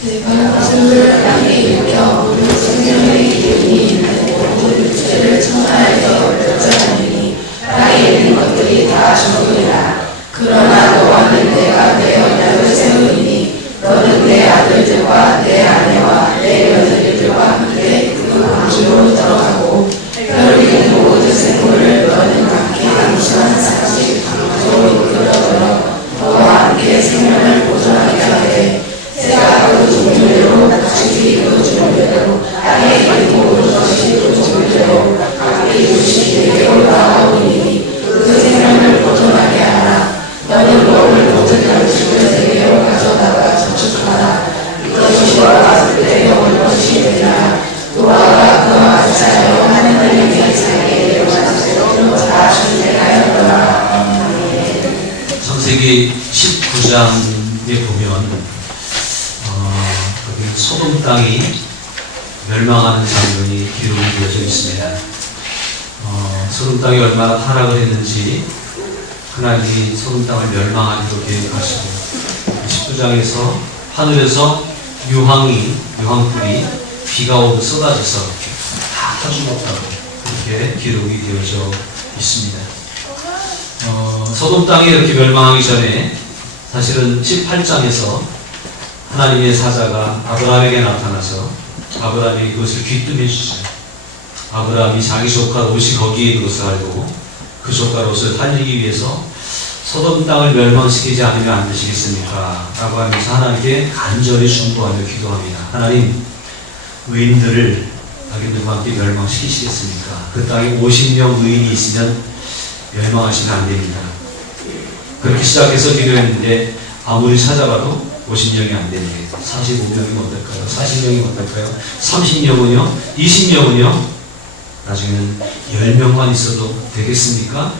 내가 하늘을 땅에 일으켜 모든 생명의 기운이 있는 모든 육체를 천하에서 멸절하느니 땅에 있는 것들이 다 죽으리라. 그러나 창세기 19장에 보면 어, 소돔 땅이 멸망하는 장면이 기록이 되어져 있습니다. 어, 소돔 땅이 얼마나 타락을 했는지 하나님이 소돔 땅을 멸망하기로 계획하시고 19장에서 하늘에서 유황이 유황불이 비가 오듯 쏟아져서 다 터죽었다고 이렇게 기록이 되어져 있습니다. 어, 소돔 땅이 이렇게 멸망하기 전에 사실은 18장에서 하나님의 사자가 아브라함에게 나타나서 아브라함이 그것을 귀뜸해 주죠. 아브라함이 자기 조카 롯이 거기에 있는 것을 알고 그 조카 롯을 살리기 위해서 소돔 땅을 멸망시키지 않으면 안 되시겠습니까? 라고 하면서 하나님께 간절히 중보하며 기도합니다. 하나님, 의인들을 자기들과 함께 멸망시키시겠습니까? 그 땅에 50명 의인이 있으면 멸망하시면 안 됩니다. 그렇게 시작해서 기도했는데 아무리 찾아봐도 50명이 안 됩니다. 45명이면 어떨까요? 40명이면 어떨까요? 30명은요? 20명은요? 나중에는 10명만 있어도 되겠습니까?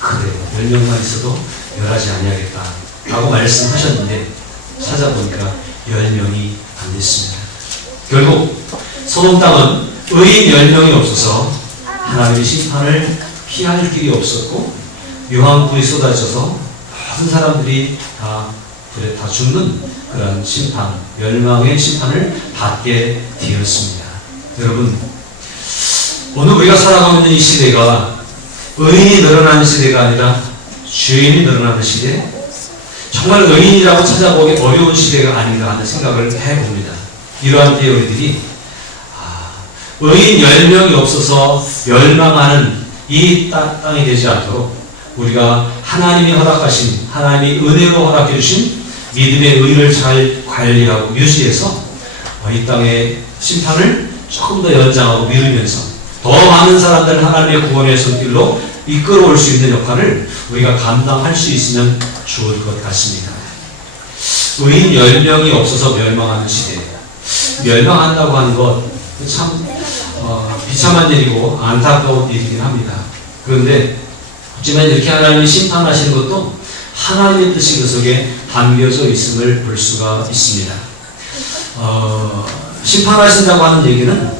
그래요. 10명만 있어도 멸하지 아니하겠다. 라고 말씀하셨는데 찾아보니까 10명이 안 됐습니다. 결국 소돔 땅은 의인 10명이 없어서 하나님의 심판을 피할 길이 없었고 유황불이 쏟아져서 모든 사람들이 다 불에 다 죽는 그런 심판, 멸망의 심판을 받게 되었습니다. 여러분, 오늘 우리가 살아가고 있는 이 시대가 의인이 늘어나는 시대가 아니라 죄인이 늘어나는 시대, 정말 의인이라고 찾아보기 어려운 시대가 아닌가 하는 생각을 해봅니다. 이러한 때에 우리들이 아, 의인 10명이 없어서 멸망하는 이 땅- 땅이 되지 않도록 우리가 하나님이 허락하신 하나님이 은혜로 허락해 주신 믿음의 의를 잘 관리하고 유지해서 어, 이 땅의 심판을 조금 더 연장하고 미루면서 더 많은 사람들을 하나님의 구원의 손길로 이끌어올 수 있는 역할을 우리가 감당할 수 있으면 좋을 것 같습니다. 의인 10명이 없어서 멸망하는 시대. 멸망한다고 하는 것참 어, 비참한 일이고 안타까운 일이긴 합니다. 그런데 하지만 이렇게 하나님이 심판하시는 것도 하나님의 뜻이 그 속에 담겨져 있음을 볼 수가 있습니다. 어, 심판하신다고 하는 얘기는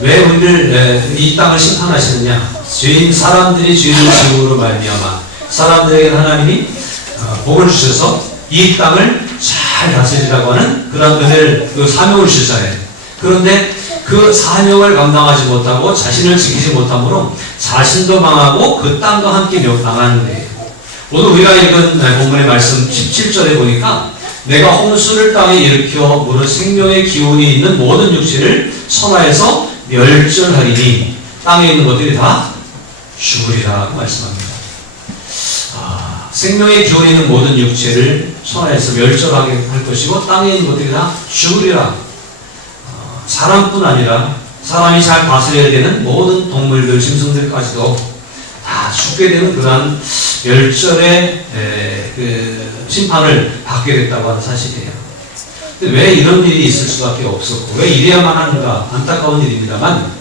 왜 우리를 에, 이 땅을 심판하시느냐? 죄인 사람들이 죄를 지음으로 말미암아 사람들에게 하나님이 어, 복을 주셔서 이 땅을 잘 다스리라고 하는 그런 은혜를 그 사명을 주셨잖아요. 그런데 그 사명을 감당하지 못하고 자신을 지키지 못함으로 자신도 망하고 그 땅과 함께 거예요. 오늘 우리가 읽은 본문의 말씀 17절에 보니까 내가 홍수를 땅에 일으켜 무릇 생명의 기운이 있는 모든 육체를 천하에서 멸절하리니 땅에 있는 것들이 다 죽으리라고 말씀합니다. 아, 생명의 기운이 있는 모든 육체를 천하에서 멸절하게 할 것이고 땅에 있는 것들이 다 죽으리라. 어, 사람뿐 아니라 사람이 잘 다스려야 되는 모든 동물들, 짐승들까지도 다 죽게 되는 그러한 멸절의 에, 그 심판을 받게 됐다고 하는 사실이에요. 근데 왜 이런 일이 있을 수밖에 없었고 왜 이래야만 하는가 안타까운 일입니다만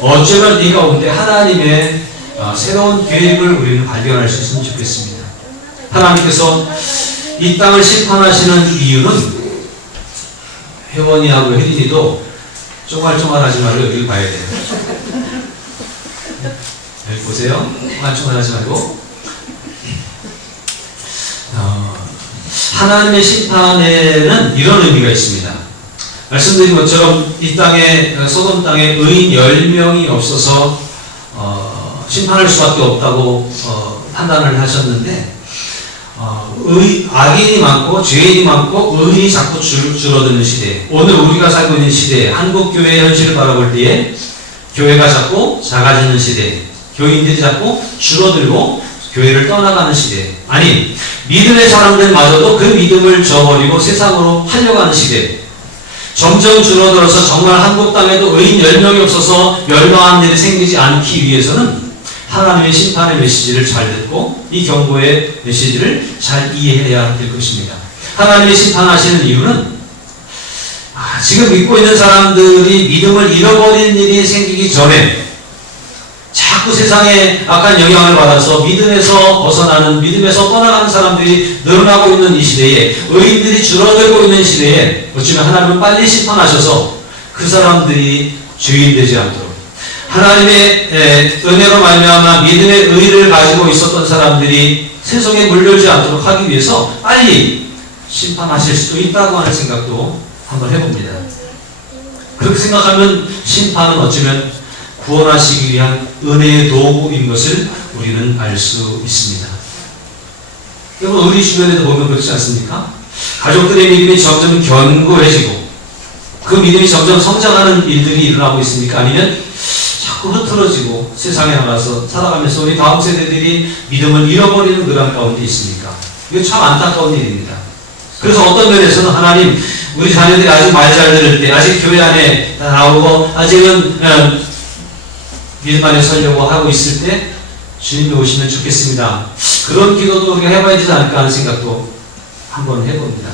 어쩌면 이 가운데 하나님의 어, 새로운 계획을 우리는 발견할 수 있으면 좋겠습니다. 하나님께서 이 땅을 심판하시는 이유는 혜원이하고 혜린이도 쫑알쫑알하지 말고 여기를 봐야 돼요. 여기 보세요. 쫑알쫑알하지 말고 어, 하나님의 심판에는 이런 의미가 있습니다. 말씀드린 것처럼 이 땅에 어, 소돔 땅에 의인 10명이 없어서 어, 심판할 수밖에 없다고 어, 판단을 하셨는데 어, 의, 악인이 많고 죄인이 많고 의인이 자꾸 줄, 줄어드는 시대. 오늘 우리가 살고 있는 시대에 한국 교회의 현실을 바라볼 때에 교회가 자꾸 작아지는 시대 교인들이 자꾸 줄어들고 교회를 떠나가는 시대. 아니 믿음의 사람들마저도 그 믿음을 저버리고 세상으로 팔려가는 시대. 점점 줄어들어서 정말 한국 땅에도 의인 10명이 없어서 멸망한 일이 생기지 않기 위해서는 하나님의 심판의 메시지를 잘 듣고 이 경고의 메시지를 잘 이해해야 될 것입니다. 하나님의 심판하시는 이유는 아, 지금 믿고 있는 사람들이 믿음을 잃어버린 일이 생기기 전에 자꾸 세상에 악한 영향을 받아서 믿음에서 벗어나는 믿음에서 떠나가는 사람들이 늘어나고 있는 이 시대에 의인들이 줄어들고 있는 시대에 어쩌면 하나님은 빨리 심판하셔서 그 사람들이 죄인 되지 않도록 하나님의 에, 은혜로 말미암아 믿음의 의를 가지고 있었던 사람들이 세속에 물들지 않도록 하기 위해서 빨리 심판하실 수도 있다고 하는 생각도 한번 해봅니다. 그렇게 생각하면 심판은 어쩌면 구원하시기 위한 은혜의 도구인 것을 우리는 알 수 있습니다. 여러분 우리 주변에도 보면 그렇지 않습니까? 가족들의 믿음이 점점 견고해지고 그 믿음이 점점 성장하는 일들이 일어나고 있습니까? 아니면 자꾸 흐트러지고 세상에 나가서 살아가면서 우리 다음 세대들이 믿음을 잃어버리는 그런 가운데 있습니까? 이거 참 안타까운 일입니다. 그래서 어떤 면에서는 하나님 우리 자녀들이 아직 말 잘 들을 때 아직 교회 안에 나오고 아직은 어, 믿음 안에 서려고 하고 있을 때 주님이 오시면 좋겠습니다. 그런 기도도 우리가 해봐야 되지 않을까 하는 생각도 한번 해봅니다.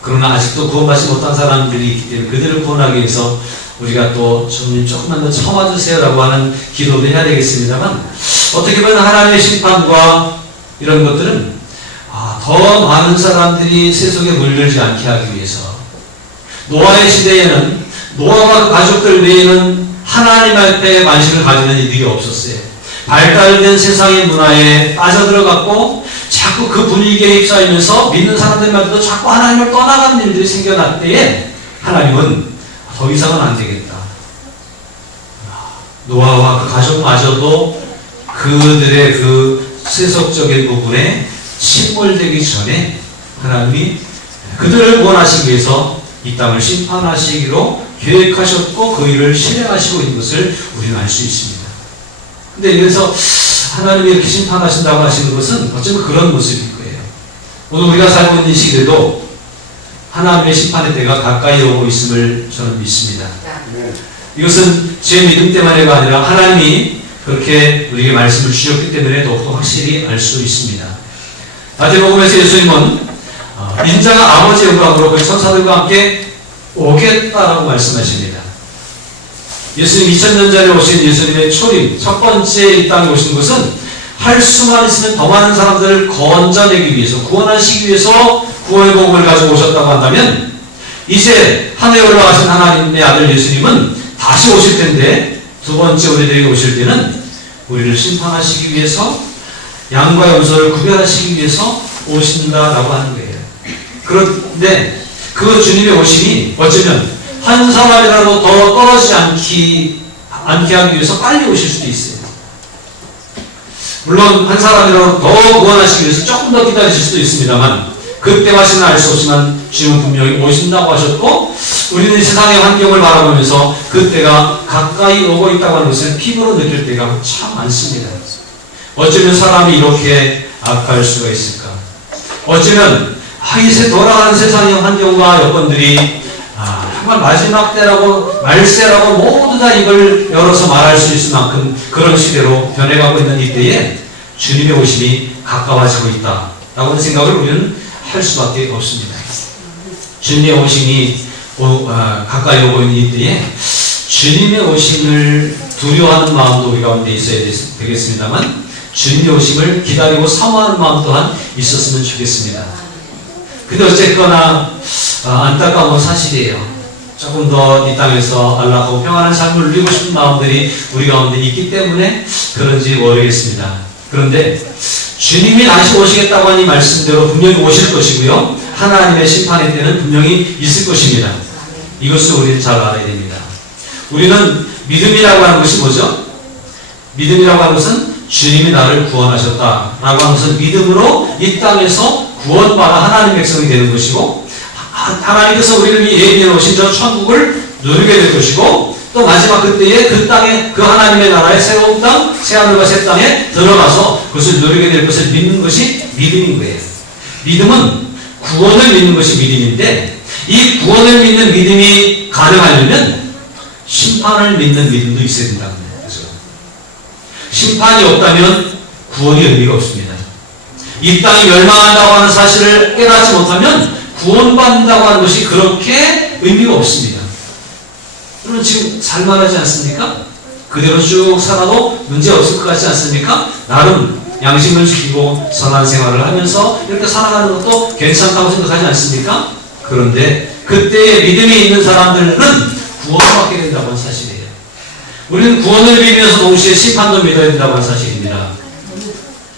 그러나 아직도 구원받지 못한 사람들이 있기 때문에 그들을 구원하기 위해서 우리가 또 주님 조금만 더 참아주세요라고 하는 기도도 해야 되겠습니다만 어떻게 보면 하나님의 심판과 이런 것들은 아, 더 많은 사람들이 세속에 물들지 않게 하기 위해서 노아의 시대에는 노아와 그 가족들 외에는 하나님 앞에 관심을 가지는 이들이 없었어요. 발달된 세상의 문화에 빠져들어갔고 자꾸 그 분위기에 휩싸이면서 믿는 사람들마저도 자꾸 하나님을 떠나가는 일들이 생겨날 때에 하나님은 더 이상은 안 되겠다. 노아와 그 가족마저도 그들의 그 세속적인 부분에 침몰되기 전에 하나님이 그들을 구원하시기 위해서 이 땅을 심판하시기로 계획하셨고 그 일을 실행하시고 있는 것을 우리는 알 수 있습니다. 근데 이래서 하나님이 이렇게 심판하신다고 하시는 것은 어쩌면 그런 모습일 거예요. 오늘 우리가 살고 있는 시대도 하나님의 심판의 때가 가까이 오고 있음을 저는 믿습니다. 이것은 제 믿음 때문에가 아니라 하나님이 그렇게 우리에게 말씀을 주셨기 때문에 더욱더 확실히 알 수 있습니다. 마태복음에서 예수님은 어, 인자가 아버지의 영광으로 그 천사들과 함께 오겠다라고 말씀하십니다. 예수님 2000년 전에 오신 예수님의 초림, 첫 번째 이 땅에 오신 것은 할 수만 있으면 더 많은 사람들을 건져내기 위해서, 구원하시기 위해서 구원의 복음을 가지고 오셨다고 한다면, 이제 하늘에 올라가신 하나님의 아들 예수님은 다시 오실 텐데, 두 번째 우리들에게 오실 때는 우리를 심판하시기 위해서, 양과 염소를 구별하시기 위해서 오신다라고 하는 거예요. 그런데 그 주님의 오심이 어쩌면 한 사람이라도 더 떨어지지 않기, 않게 하기 위해서 빨리 오실 수도 있어요. 물론 한 사람이라도 더 구원하시기 위해서 조금 더 기다리실 수도 있습니다만 그때까지는 알 수 없지만 주님은 분명히 오신다고 하셨고 우리는 세상의 환경을 바라보면서 그때가 가까이 오고 있다고 하는 것을 피부로 느낄 때가 참 많습니다. 어쩌면 사람이 이렇게 악할 수가 있을까? 어쩌면 아, 이제 돌아가는 세상의 환경과 여건들이 아, 정말 마지막 때라고 말세라고 모두 다 입을 열어서 말할 수 있을 만큼 그런 시대로 변해가고 있는 이때에 주님의 오심이 가까워지고 있다라고 하는 생각을 우리는 할 수밖에 없습니다. 주님의 오심이 오, 아, 가까이 오고 있는 이때에 주님의 오심을 두려워하는 마음도 우리 가운데 있어야 되겠습니다만 주님의 오심을 기다리고 사모하는 마음 또한 있었으면 좋겠습니다. 근데 어쨌거나 어, 안타까운 사실이에요. 조금 더 이 땅에서 안락하고 평안한 삶을 누리고 싶은 마음들이 우리 가운데 있기 때문에 그런지 모르겠습니다. 그런데 주님이 다시 오시겠다고 하니 말씀대로 분명히 오실 것이고요. 하나님의 심판의 때는 분명히 있을 것입니다. 이것을 우리는 잘 알아야 됩니다. 우리는 믿음이라고 하는 것이 뭐죠? 믿음이라고 하는 것은 주님이 나를 구원하셨다라고 하는 것은 믿음으로 이 땅에서 구원받아 하나님 백성이 되는 것이고 하- 하나님께서 우리를 예비해 놓으신 저 천국을 누리게 될 것이고 또 마지막 그때에 그 땅에 그 하나님의 나라의 새로운 땅, 새하늘과 새 땅에 들어가서 그것을 누리게 될 것을 믿는 것이 믿음인 거예요. 믿음은 구원을 믿는 것이 믿음인데 이 구원을 믿는 믿음이 가능하려면 심판을 믿는 믿음도 있어야 된다는. 그죠? 심판이 없다면 구원이 의미가 없습니다. 이 땅이 멸망한다고 하는 사실을 깨닫지 못하면 구원받는다고 하는 것이 그렇게 의미가 없습니다. 여러분 지금 살만하지 않습니까? 그대로 쭉 살아도 문제 없을 것 같지 않습니까? 나름 양심을 지키고 선한 생활을 하면서 이렇게 살아가는 것도 괜찮다고 생각하지 않습니까? 그런데 그때의 믿음이 있는 사람들은 구원받게 된다고 하는 사실이에요. 우리는 구원을 믿으면서 동시에 심판도 믿어야 된다고 하는 사실입니다.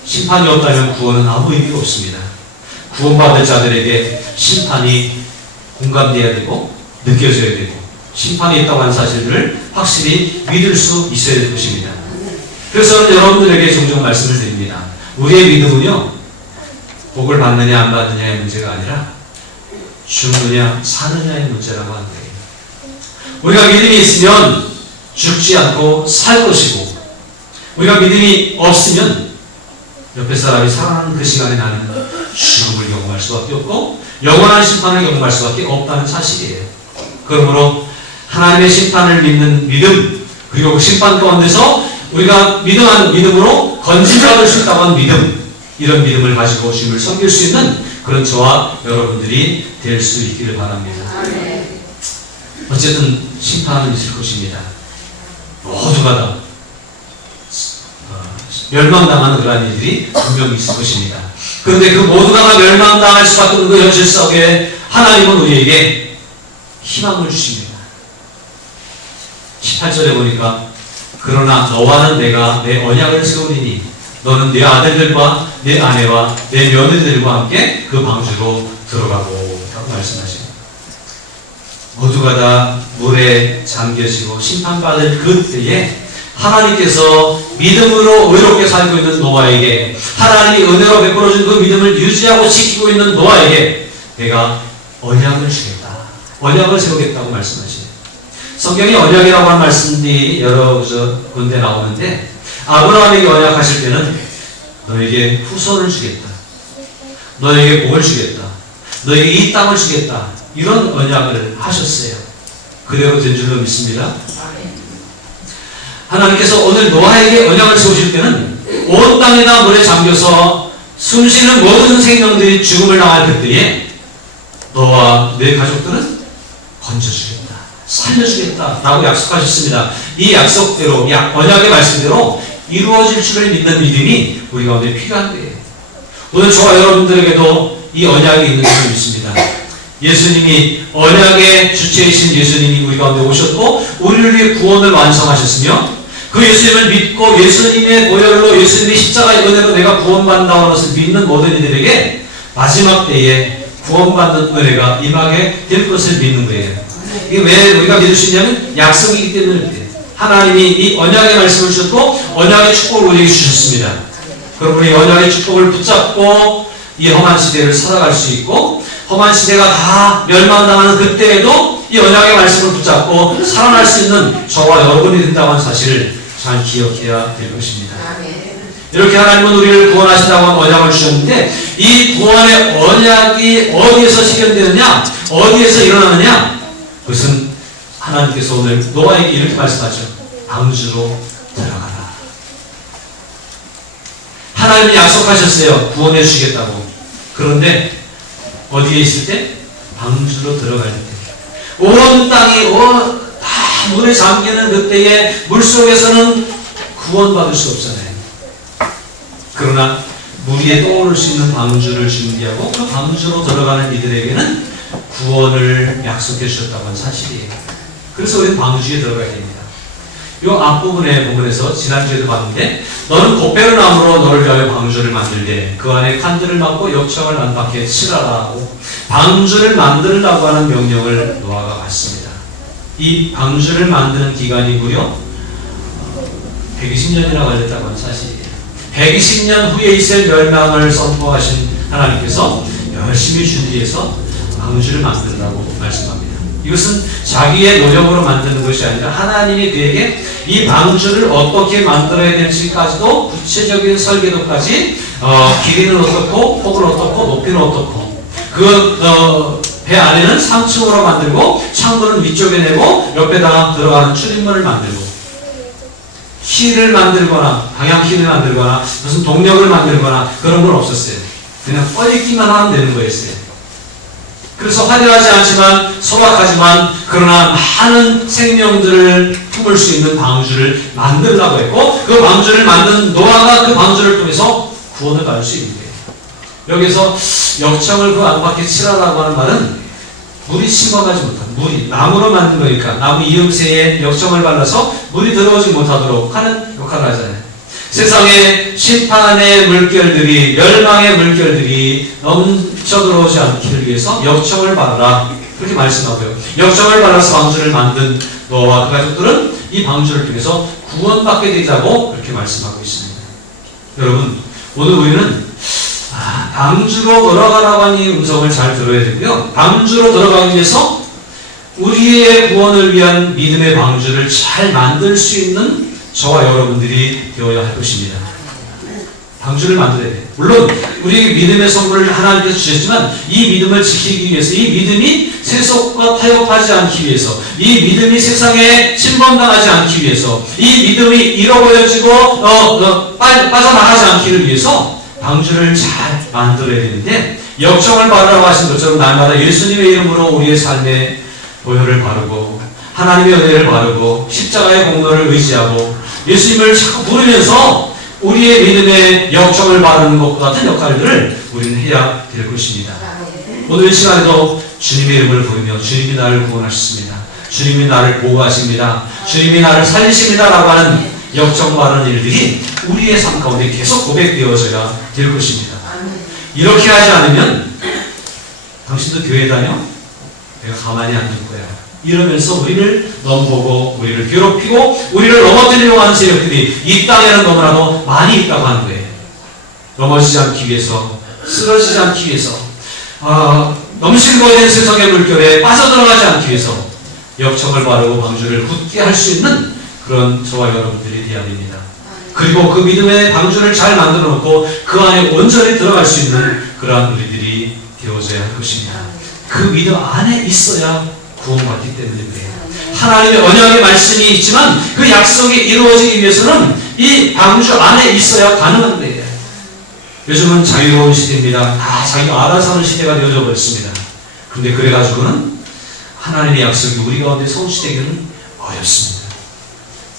심판이 없다면 구원은 아무 의미가 없습니다. 구원받을 자들에게 심판이 공감돼야 되고 느껴져야 되고 심판이 있다고 하는 사실을 확실히 믿을 수 있어야 될 것입니다. 그래서 저는 여러분들에게 종종 말씀을 드립니다. 우리의 믿음은요, 복을 받느냐 안 받느냐의 문제가 아니라 죽느냐 사느냐의 문제라고 하는 거예요. 우리가 믿음이 있으면 죽지 않고 살 것이고 우리가 믿음이 없으면 옆에 사람이 살아나는 그 시간에 나는 죽음을 경험할 수밖에 없고 영원한 심판을 경험할 수밖에 없다는 사실이에요. 그러므로 하나님의 심판을 믿는 믿음 그리고 그 심판 가운데서 우리가 믿음하는 믿음으로 건진받을 수 있다고 하는 믿음 이런 믿음을 가지고 주님을 섬길 수 있는 그런 저와 여러분들이 될 수 있기를 바랍니다. 어쨌든 심판은 있을 것입니다. 모두가 다 어, 멸망당하는 그러한 일들이 분명히 있을 것입니다. 그런데 그 모두가 다 멸망당할 수밖에 없는 그 현실 속에 하나님은 우리에게 희망을 주십니다. 18절에 보니까 그러나 너와는 내가 내 언약을 세우리니 너는 내 아들들과 내 아내와 내 며느리들과 함께 그 방주로 들어가고 라고 말씀하십니다. 모두가 다 물에 잠겨지고 심판받을 그때에 하나님께서 믿음으로 의롭게 살고 있는 노아에게 하나님이 은혜로 베풀어준 그 믿음을 유지하고 지키고 있는 노아에게 내가 언약을 주겠다. 언약을 세우겠다고 말씀하시네요. 성경에 언약이라고 하는 말씀이 여러 저 군데 나오는데 아브라함에게 언약하실 때는 너에게 후손을 주겠다. 너에게 복을 주겠다. 너에게 이 땅을 주겠다. 이런 언약을 하셨어요. 그대로 된 줄로 믿습니다. 하나님께서 오늘 노아에게 언약을 세우실 때는 온 땅에나 물에 잠겨서 숨쉬는 모든 생명들이 죽음을 당할 그때에 너와 내 가족들은 건져주겠다. 살려주겠다. 라고 약속하셨습니다. 이 약속대로, 이 언약의 말씀대로 이루어질 줄을 믿는 믿음이 우리 가운데 필요한 거예요. 오늘 저와 여러분들에게도 이 언약이 있는 줄을 믿습니다. 예수님이 언약의 주체이신 예수님이 우리 가운데 오셨고 우리를 위해 구원을 완성하셨으며 그 예수님을 믿고 예수님의 보혈로 예수님의 십자가의 은혜로 내가 구원받는다는 것을 믿는 모든 이들에게 마지막 때에 구원받는 은혜가 임하게 될 것을 믿는 거예요. 이게 왜 우리가 믿을 수 있냐면 약속이기 때문에. 하나님이 이 언약의 말씀을 주셨고 언약의 축복을 우리에게 주셨습니다. 그럼 우리 언약의 축복을 붙잡고 이 험한 시대를 살아갈 수 있고 험한 시대가 다 멸망당하는 그때에도 이 언약의 말씀을 붙잡고 살아날 수 있는 저와 여러분이 된다고 하는 사실을 잘 기억해야 될 것입니다. 이렇게 하나님은 우리를 구원하신다고 언약을 주셨는데 이 구원의 언약이 어디에서 실현되느냐 어디에서 일어나느냐 그것은 하나님께서 오늘 노아에게 이렇게 말씀하죠 방주로 들어가라 하나님이 약속하셨어요 구원해 주시겠다고 그런데 어디에 있을 때? 방주로 들어갈 때. 온 땅이 온, 다 물에 잠기는 그때에 물 속에서는 구원받을 수 없잖아요. 그러나 물 위에 떠오를 수 있는 방주를 준비하고 그 방주로 들어가는 이들에게는 구원을 약속해 주셨다고 하는 사실이에요. 그래서 우리는 방주에 들어가야 됩니다. 이 앞부분의 부분에서 지난주에도 봤는데 너는 고배로나무로 너를 위하여 방주를 만들되 그 안에 칸들을 막고 역청을 안팎에 칠하라고 방주를 만들라고 하는 명령을 노아가 받습니다. 이 방주를 만드는 기간이 무려 120년이나 걸렸다고 하는 사실이에요. 120년 후에 이스라엘 멸망을 선포하신 하나님께서 열심히 준비해서 방주를 만든다고 말씀합니다. 이것은 자기의 노력으로 만드는 것이 아니라 하나님이 그에게 이 방주를 어떻게 만들어야 될지까지도 구체적인 설계도까지 어, 길이는 어떻고 폭은 어떻고 높이는 어떻고 그 어, 배 안에는 3층으로 만들고 창문은 위쪽에 내고 옆에다가 들어가는 출입문을 만들고 키를 만들거나 방향키를 만들거나 무슨 동력을 만들거나 그런 건 없었어요. 그냥 뻗기만 하면 되는 거였어요. 그래서 화려하지 않지만 소박하지만 그러나 많은 생명들을 품을 수 있는 방주를 만들라고 했고 그 방주를 만든 노아가 그 방주를 통해서 구원을 받을 수 있는 거예요. 여기서 역청을 그 안팎에 칠하라고 하는 말은 물이 침범하지 못한 물이 나무로 만든 거니까 나무 이음새에 역청을 발라서 물이 들어오지 못하도록 하는 역할을 하잖아요. 세상에 심판의 물결들이 멸망의 물결들이 넘쳐 들어오지 않기를 위해서 역청을 바라라 그렇게 말씀하고요. 역청을 발라서 방주를 만든 너와 그 가족들은 이 방주를 통해서 구원받게 되자고 그렇게 말씀하고 있습니다. 여러분 오늘 우리는 아, 방주로 돌아가라고 하는 이 음성을 잘 들어야 되고요. 방주로 들어가기 위해서 우리의 구원을 위한 믿음의 방주를 잘 만들 수 있는 저와 여러분들이 되어야 할 것입니다. 방주를 만들어야 돼요. 물론 우리 믿음의 선물을 하나님께서 주셨지만 이 믿음을 지키기 위해서 이 믿음이 세속과 타협하지 않기 위해서 이 믿음이 세상에 침범당하지 않기 위해서 이 믿음이 잃어버려지고 어, 어, 빠, 빠져나가지 않기를 위해서 방주를 잘 만들어야 되는데 역청을 바르라고 하신 것처럼 날마다 예수님의 이름으로 우리의 삶에 보혈을 바르고 하나님의 은혜를 바르고 십자가의 공로를 의지하고 예수님을 자꾸 부르면서 우리의 믿음의 역청을 바르는 것과 같은 역할들을 우리는 해야 될 것입니다. 오늘 이 시간에도 주님의 이름을 부르며 주님이 나를 구원하셨습니다. 주님이 나를 보호하십니다. 주님이 나를 살리십니다. 라고 하는 바르는 일들이 우리의 삶 가운데 계속 고백되어져야 될 것입니다. 이렇게 하지 않으면 당신도 교회 다녀? 내가 가만히 앉을 거야. 이러면서 우리를 넘보고 우리를 괴롭히고 우리를 넘어뜨리려고 하는 세력들이 이 땅에는 너무나도 많이 있다고 하는 거예요. 넘어지지 않기 위해서 쓰러지지 않기 위해서 아, 넘실거리는 세상의 물결에 빠져들어가지 않기 위해서 역청을 바르고 방주를 굳게 할 수 있는 그런 저와 여러분들이 되어야 됩니다. 그리고 그 믿음의 방주를 잘 만들어 놓고 그 안에 온전히 들어갈 수 있는 그러한 우리들이 되어져야 할 것입니다. 그 믿음 안에 있어야 구원받기 때문인데 하나님의 언약의 말씀이 있지만 그 약속이 이루어지기 위해서는 이 방주 안에 있어야 가능한 거예요. 요즘은 자유로운 시대입니다. 다 자기가 알아서 하는 시대가 되어져 버렸습니다. 근데 그래가지고는 하나님의 약속이 우리 가운데 성취되기는 어렵습니다.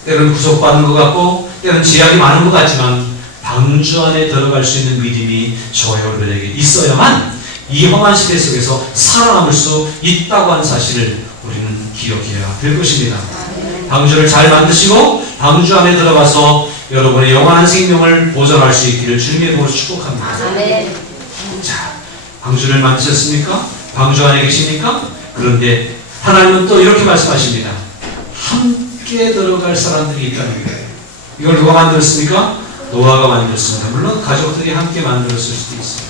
때로는 구속받는 것 같고 때로는 제약이 많은 것 같지만 방주 안에 들어갈 수 있는 믿음이 저와 여러분에게 있어야만 이 험한 시대 속에서 살아남을 수 있다고 하는 사실을 우리는 기억해야 될 것입니다. 방주를 잘 만드시고 방주 안에 들어가서 여러분의 영원한 생명을 보존할 수 있기를 주님의 이름으로 축복합니다. 자, 방주를 만드셨습니까? 방주 안에 계십니까? 그런데 하나님은 또 이렇게 말씀하십니다. 함께 들어갈 사람들이 있다는 거예요. 이걸 누가 만들었습니까? 노아가 만들었습니다. 물론 가족들이 함께 만들었을 수도 있어요.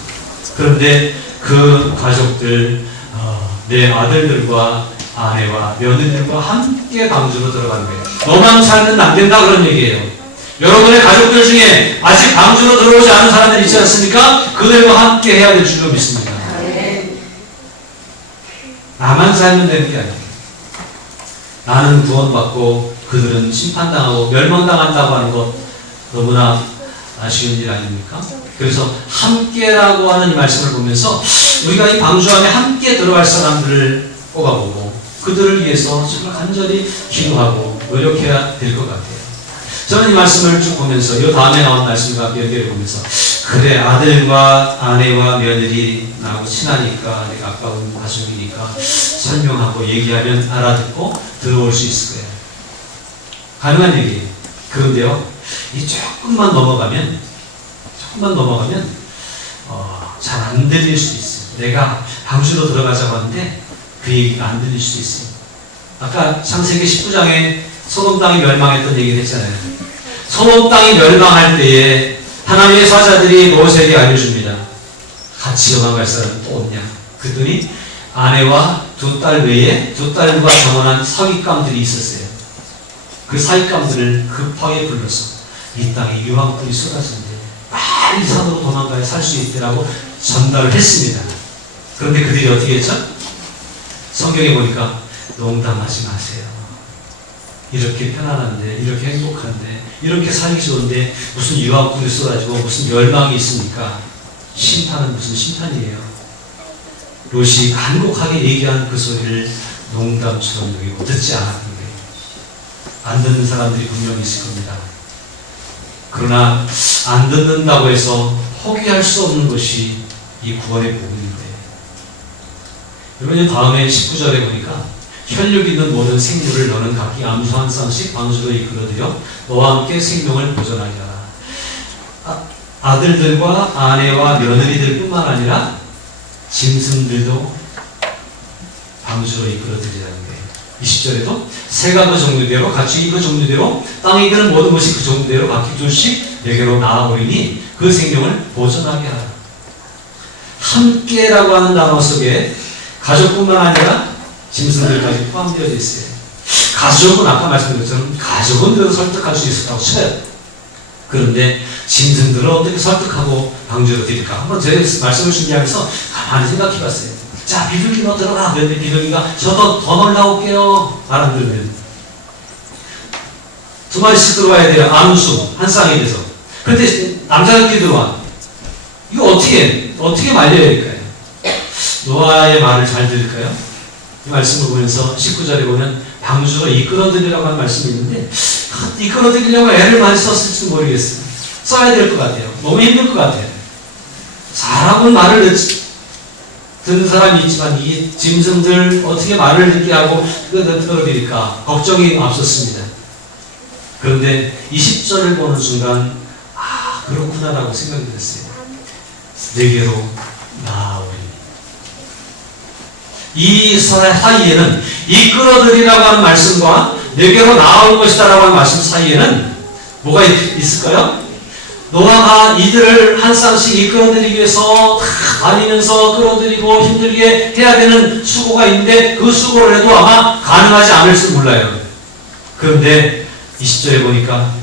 그런데 그 가족들, 어, 내 아들들과 아내와 며느리들과 함께 방주로 들어가는 거예요. 너만 살면 안 된다 그런 얘기예요. 여러분의 가족들 중에 아직 방주로 들어오지 않은 사람들 있지 않습니까? 그들과 함께 해야 될 줄로 믿습니다. 나만 살면 되는 게 아니에요. 나는 구원받고 그들은 심판당하고 멸망당한다고 하는 것 너무나 아쉬운 일 아닙니까? 그래서 함께라고 하는 이 말씀을 보면서 우리가 이 방주 안에 함께 들어갈 사람들을 뽑아보고 그들을 위해서 정말 간절히 기도하고 노력해야 될 것 같아요. 저는 이 말씀을 쭉 보면서 이 다음에 나온 말씀과 연결해 보면서 그래 아들과 아내와 며느리 나하고 친하니까 내가 가까운 가족이니까 설명하고 얘기하면 알아듣고 들어올 수 있을 거예요. 가능한 얘기예요. 그런데요, 이 조금만 넘어가면 조금만 넘어가면 어, 잘 안 들릴 수 있어요. 내가 방주로 들어가자고 하는데 그 얘기가 안 들릴 수 있어요. 아까 창세기 19장에 소돔 땅이 멸망했던 얘기를 했잖아요. 소돔 땅이 멸망할 때에 하나님의 사자들이 모세에게 알려줍니다. 같이 도망갈 사람 또 없냐? 그랬더니 아내와 두 딸 외에 두 딸과 정원한 사윗감들이 있었어요. 그 사윗감들을 급하게 불러서 이 땅에 유황불이 쏟아지는데 빨리 산으로 도망가야 살 수 있더라고 전달을 했습니다. 그런데 그들이 어떻게 했죠? 성경에 보니까 농담하지 마세요. 이렇게 편안한데, 이렇게 행복한데, 이렇게 살기 좋은데, 무슨 유황불이 쏟아지고, 무슨 멸망이 있습니까? 심판은 무슨 심판이에요? 롯이 간곡하게 얘기한 그 소리를 농담처럼 여기고 듣지 거예요. 안 듣는 사람들이 분명히 있을 겁니다. 그러나 안 듣는다고 해서 포기할 수 없는 것이 이 구원의 복음인데 여러분 다음에 19절에 보니까 혈육 있는 모든 생물을 너는 각기 암수 한 쌍씩 방수로 이끌어들여 너와 함께 생명을 보존하게 하라. 아, 아들들과 아내와 며느리들 뿐만 아니라 짐승들도 방수로 이끌어들이라는 거예요 20절에도 새가 그 종류대로 같이 그 종류대로 땅에 있는 모든 것이 그 종류대로 각기 둘씩 내게로 나아오리니 그 생명을 보존하게 하라. 함께라고 하는 단어 속에 가족뿐만 아니라 짐승들까지 포함되어 있어요. 가족은 아까 말씀드린 것처럼 가족은 그래도 설득할 수 거라고 쳐요. 그런데 짐승들을 어떻게 설득하고 방주로 드릴까? 한번 제 말씀을 준비하면서 가만히 생각해 봤어요. 자, 비둘기 너 들어가. 그런데 비둘기가 저도 더 놀라올게요. 말 안 들으면. 두 마리씩 들어와야 돼요. 암수, 한 쌍에 대해서. 그런데 남자들끼리 들어와. 이거 어떻게, 어떻게 말려야 될까요? 노아의 말을 잘 들을까요? 이 말씀을 보면서 19절에 보면 방주로 이끌어들이라고 하는 말씀이 있는데 아, 이끌어들이려고 애를 많이 썼을지 모르겠어요. 써야 될 것 같아요. 너무 힘들 것 같아요. 사람은 말을 듣, 듣는 사람이 있지만 이 짐승들 어떻게 말을 듣게 하고 끌어들일까 걱정이 앞섰습니다. 그런데 20절을 보는 순간 아 그렇구나라고 생각이 들었어요. 내게로 나 이 사이에는 이끌어들이라고 하는 말씀과 내게로 나올 것이다라고 하는 말씀 사이에는 뭐가 있, 있을까요? 노아가 이들을 한 쌍씩 이끌어들이기 위해서 다 다니면서 끌어들이고 힘들게 해야 되는 수고가 있는데 그 수고를 해도 아마 가능하지 않을지 몰라요. 그런데 20절에 보니까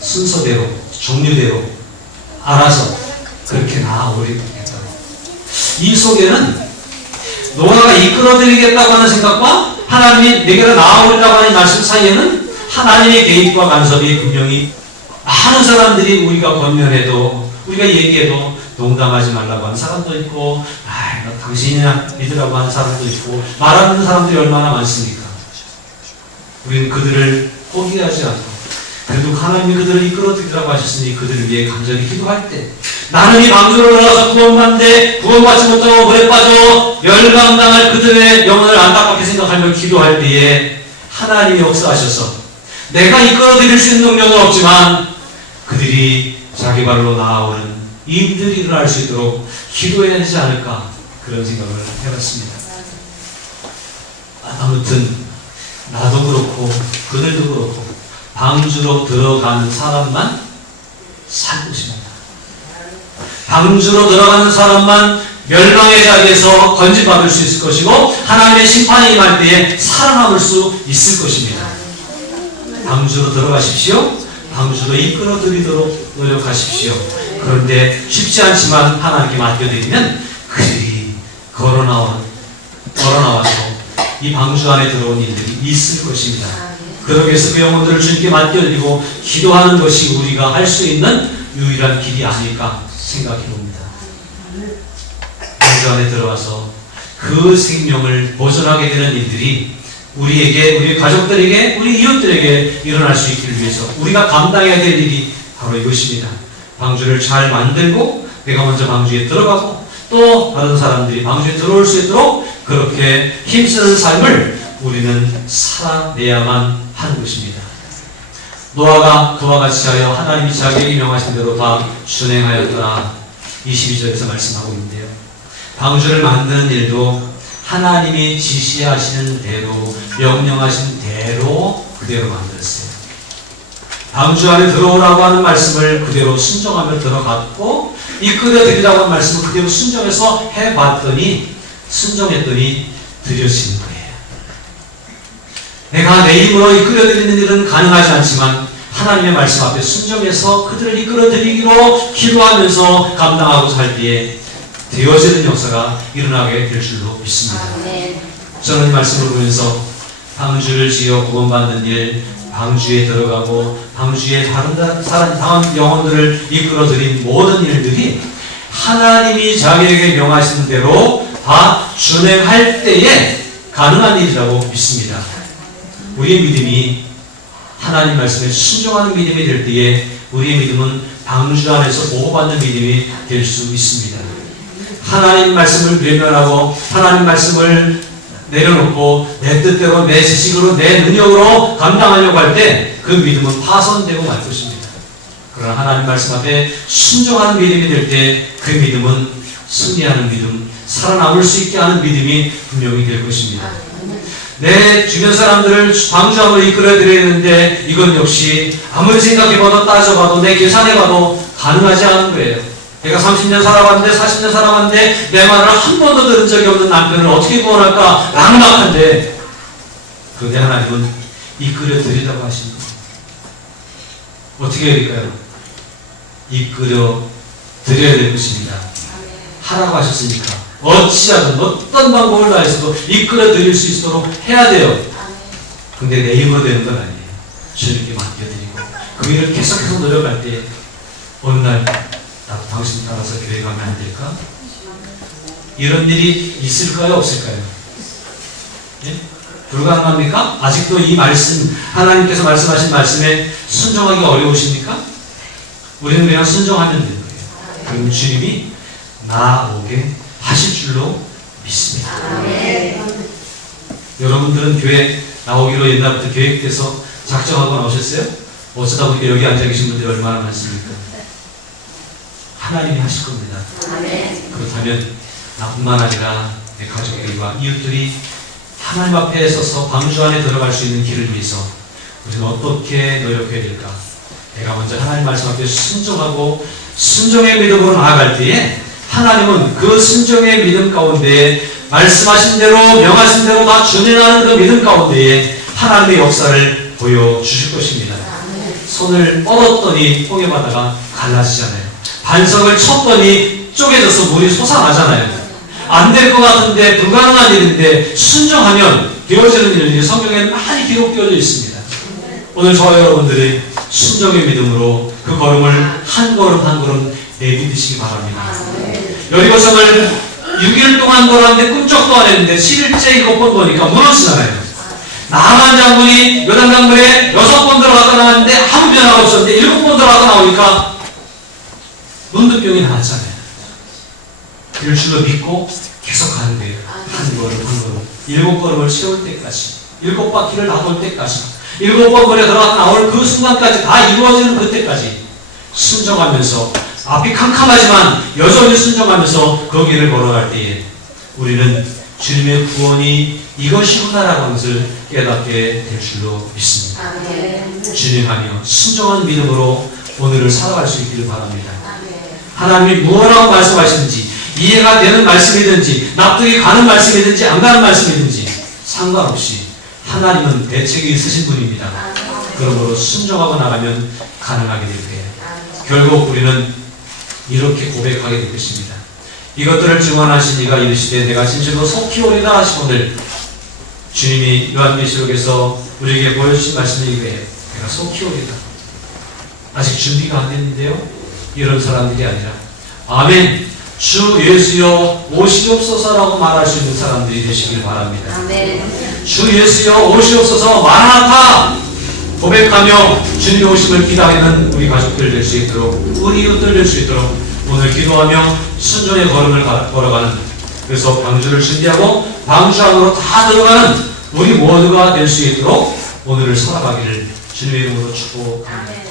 순서대로, 종류대로 알아서 그렇게 나아오리겠다고. 이 속에는 노아가 이끌어드리겠다고 하는 생각과 하나님이 내게로 나아오리라고 하는 말씀 사이에는 하나님의 개입과 간섭이 분명히 많은 사람들이 우리가 권면해도 우리가 얘기해도 농담하지 말라고 하는 사람도 있고 아, 당신이나 믿으라고 하는 사람도 있고 말하는 사람들이 얼마나 많습니까? 우리는 그들을 포기하지 않고 그래도 하나님이 그들을 이끌어드리라고 하셨으니 그들을 위해 간절히 기도할 때 나는 이 방주로 들어가서 구원받는데 구원받지 못하고 물에 빠져 멸망당할 그들의 영혼을 안타깝게 생각하며 기도할 때에 하나님이 역사하셔서 내가 이끌어드릴 수 있는 능력은 없지만 그들이 자기 발로 나아오는 일들이 일어날 수 있도록 기도해야 되지 않을까 그런 생각을 해봤습니다. 아무튼 나도 그렇고 그들도 그렇고 방주로 들어가는 사람만 살 것입니다. 방주로 들어가는 사람만 멸망의 자리에서 건진받을 수 있을 것이고 하나님의 심판이 임할 때에 살아남을 수 있을 것입니다. 방주로 들어가십시오. 방주로 이끌어드리도록 노력하십시오. 그런데 쉽지 않지만 하나님께 맡겨드리면 그들이 걸어나와, 걸어나와서 이 방주 안에 들어온 일들이 있을 것입니다. 그러기 위해서 그 영혼들을 주님께 맡겨드리고 기도하는 것이 우리가 할 수 있는 유일한 길이 아닐까 생각해 봅니다. 방주 안에 들어와서 그 생명을 보존하게 되는 일들이 우리에게, 우리 가족들에게, 우리 이웃들에게 일어날 수 있기를 위해서 우리가 감당해야 될 일이 바로 이것입니다. 방주를 잘 만들고 내가 먼저 방주에 들어가고 또 다른 사람들이 방주에 들어올 수 있도록 그렇게 힘쓰는 삶을 우리는 살아내야만 하는 것입니다. 노아가 그와 같이 하여 하나님이 자기에게 명하신 대로 다 준행하였더라. 22절에서 말씀하고 있는데요. 방주를 만드는 일도 하나님이 지시하시는 대로 명령하신 대로 그대로 만들었어요. 방주 안에 들어오라고 하는 말씀을 그대로 순종하며 들어갔고 이끌어 드리라고 하는 말씀을 그대로 순종해서 해봤더니 순종했더니 드려지는 거예요. 내가 내 힘으로 이끌어 드리는 일은 가능하지 않지만 하나님의 말씀 앞에 순종해서 그들을 이끌어 드리기로 기도하면서 감당하고 살 때에 되어지는 역사가 일어나게 될 줄로 믿습니다. 저는 이 말씀을 보면서 방주를 지어 구원받는 일, 방주에 들어가고 방주에 다른 다- 사람 다음 영혼들을 이끌어들인 모든 일들이 하나님이 자기에게 명하시는 대로 다 준행할 때에 가능한 일이라고 믿습니다. 우리의 믿음이 하나님 말씀에 순종하는 믿음이 될 때에 우리의 믿음은 방주 안에서 보호받는 믿음이 될 수 있습니다. 하나님 말씀을 외면하고 하나님 말씀을 내려놓고 내 뜻대로 내 지식으로 내 능력으로 감당하려고 할 때 그 믿음은 파손되고 말 것입니다. 그러나 하나님 말씀 앞에 순종하는 믿음이 될 때 그 믿음은 승리하는 믿음, 살아남을 수 있게 하는 믿음이 분명히 될 것입니다. 내 주변 사람들을 방주함으로 이끌어 드려야 되는데 이건 역시 아무리 생각해봐도 따져봐도 내 계산해봐도 가능하지 않은 거예요. 내가 30년 살아봤는데 40년 살아봤는데 내 말을 한 번도 들은 적이 없는 남편을 어떻게 구원할까 막막한데 그런데 하나님은 이끌어 드리라고 거예요. 어떻게 해야 될까요? 이끌어 드려야 될 것입니다. 하라고 하셨으니까 어찌하든 어떤 방법을 다해서도 이끌어 드릴 수 있도록 해야 돼요. 근데 내 힘으로 되는 건 아니에요. 주님께 맡겨드리고 그 일을 계속해서 노력할 때 어느 날 나도 당신 따라서 교회 가면 안 될까? 이런 일이 있을까요? 없을까요? 예? 불가능합니까? 아직도 이 말씀 하나님께서 말씀하신 말씀에 순종하기 어려우십니까? 우리는 그냥 순종하면 되는 거예요. 그럼 주님이 나오게 하실 줄로 믿습니다. 여러분들은 교회 나오기로 옛날부터 계획돼서 작정하고 나오셨어요? 어쩌다 보니까 여기 앉아 계신 분들이 얼마나 많습니까? 하나님이 하실 겁니다. 그렇다면 나뿐만 아니라 내 가족들과 이웃들이 하나님 앞에 서서 방주 안에 들어갈 수 있는 길을 위해서 우리는 어떻게 노력해야 될까? 내가 먼저 하나님 말씀 앞에 순종하고 순종의 믿음으로 나아갈 때에 하나님은 그 순종의 믿음 가운데 말씀하신 대로 명하신 대로 다 준행하는 그 믿음 가운데에 하나님의 역사를 보여주실 것입니다. 손을 뻗었더니 통에 바다가 갈라지잖아요. 반석을 쳤더니 쪼개져서 물이 솟아나잖아요. 안 될 것 같은데 불가능한 일인데 순종하면 되어지는 일이 성경에 많이 기록되어 있습니다. 오늘 저와 여러분들이 순종의 믿음으로 그 걸음을 한 걸음 한 걸음 내딛으시기 바랍니다. 여리고성을 6일 동안 돌았는데 꿈쩍도 안 했는데 7일째 일곱 번 보니까 무너지잖아요. 나만 장군이 요단 강물에 여섯 번 들어갔다 나왔는데 아무 변화가 없었는데 일곱 번 들어갔다 나오니까 문득병이 나왔잖아요. 될 줄로 믿고 계속 가는 거예요. 한 걸음 한 걸음. 일곱 걸음을 세울 때까지. 일곱 바퀴를 다 돌 때까지. 일곱 번 물에 들어갔다 나올 그 순간까지 다 이루어지는 그때까지 순종하면서 앞이 캄캄하지만 여전히 순종하면서 그 길을 걸어갈 때에 우리는 주님의 구원이 이것이구나라고 하는 것을 깨닫게 될 줄로 믿습니다. 진행하며 순종한 믿음으로 오늘을 살아갈 수 있기를 바랍니다. 하나님이 무엇라고 말씀하시는지 이해가 되는 말씀이든지 납득이 가는 말씀이든지 안 가는 말씀이든지 상관없이 하나님은 대책이 있으신 분입니다. 그러므로 순종하고 나가면 가능하게 될 거예요. 결국 우리는 이렇게 고백하게 될 것입니다. 이것들을 증언하신 이가 이르시되 내가 진실로 속히 오리다 하시거늘 주님이 요한계시록에서 우리에게 보여주신 말씀이 이거예요. 내가 속히 오리다. 아직 준비가 안 됐는데요. 이런 사람들이 아니라 아멘 주 예수여 오시옵소서라고 말할 수 있는 사람들이 되시길 바랍니다. 주 예수여 오시옵소서 마라나타 고백하며 주님의 오심을 기다리는 우리 가족들 될 수 있도록 우리 이웃들 될 수 있도록 오늘 기도하며 순종의 걸음을 가- 걸어가는 그래서 방주를 준비하고 방주 안으로 다 들어가는 우리 모두가 될 수 있도록 오늘을 살아가기를 주님의 이름으로 축복합니다.